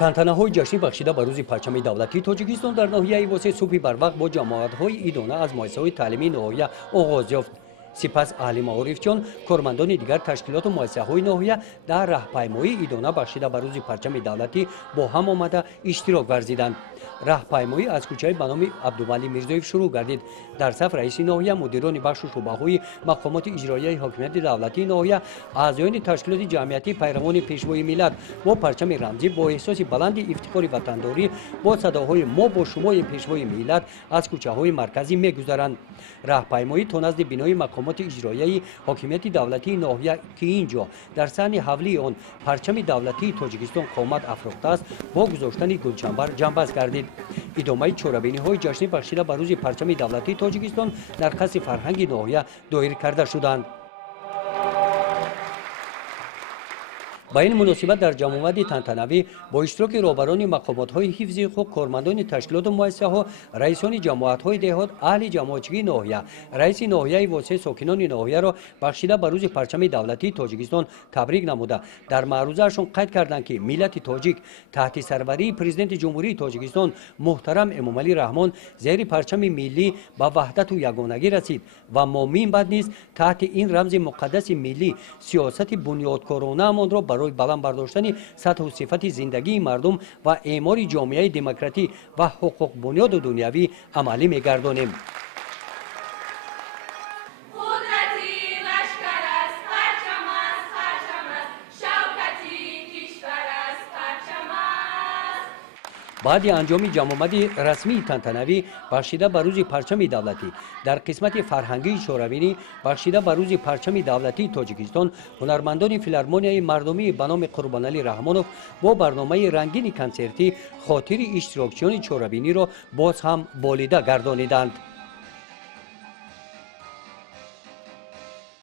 тантанаҳои ҷашнӣ бахшида ба рӯзи парчами давлатии тоҷикистон дар ноҳияи восеи субҳи барвақт бо ҷамоатҳои идона аз муассисаҳои таълимии ноҳия оғоз ёфт. сипас аҳли маорифчиён кормандони дигар ташкилоту муассисаҳои ноҳия дар раҳпаймоии идона бахшида ба рӯзи парчами давлатӣ бо ҳам омада иштирок варзиданд. раҳпаймоӣ аз кӯчаи ба номи абдувалӣ мирзоев шурӯъ гардид. дар саф раиси ноҳия, мудирони бахшу шӯъбаҳои мақомоти иҷроияи ҳокимияти давлатии ноҳия, аъзоёни ташкилоти ҷамъиятии пайравони пешвои миллат бо парчами рамзӣ бо эҳсоси баланди ифтихори ватандорӣ бо садоҳои мо бо шумои пешвои миллат аз кӯчаҳои марказӣ мегузаранд. раҳпаймоӣ то назди бинои мақомоти иҷроияи ҳокимияти давлатии ноҳия ки ин ҷо дар саҳни ҳавлии он парчами давлатии тоҷикистон қомат афрохтааст, бо гузоштани гулчанбар ҷамъбаст гардид. идомаи чорабиниҳои ҷашнӣ бахшида ба рӯзи парчами давлатии тоҷикистон дар қасри фарҳанги ноҳия доир карда шуданд. ба ин муносибат дар ҷамъоварди тантанавӣ бо иштироки роҳбарони мақомотҳои ҳифзи ҳуқуқ, кормандони ташкилоту муассисаҳо, раисони ҷамоатҳои деҳот, аҳли ҷамоатчигии ноҳия, раиси ноҳияи восеъ сокинони ноҳияро бахшида ба рӯзи парчами давлатии тоҷикистон табрик намуда, дар маърузаашон қайд карданд ки миллати тоҷик таҳти сарварии президенти ҷумҳурии тоҷикистон муҳтарам эмомалӣ раҳмон зери парчами миллӣ ба ваҳдату ягонагӣ расид ва мо минбаъд низ таҳти ин рамзи муқаддаси миллӣ сиёсати бунёдкоронаамонро барои баланд бардоштани сатҳу сифати зиндагии мардум ва эъмори ҷомеаи демократӣ ва ҳуқуқбунёду дунявӣ амалӣ мегардонем. баъди анҷоми ҷамъомади расмии тантанавӣ бахшида ба рӯзи парчами давлатӣ дар қисмати фарҳангии чорабинӣ бахшида ба рӯзи парчами давлатии тоҷикистон, ҳунармандони филармонияи мардумии ба номи Қурбоналӣ Раҳмонов бо барномаи рангини консертӣ хотири иштирокчиёни чорабиниро боз ҳам болида гардониданд.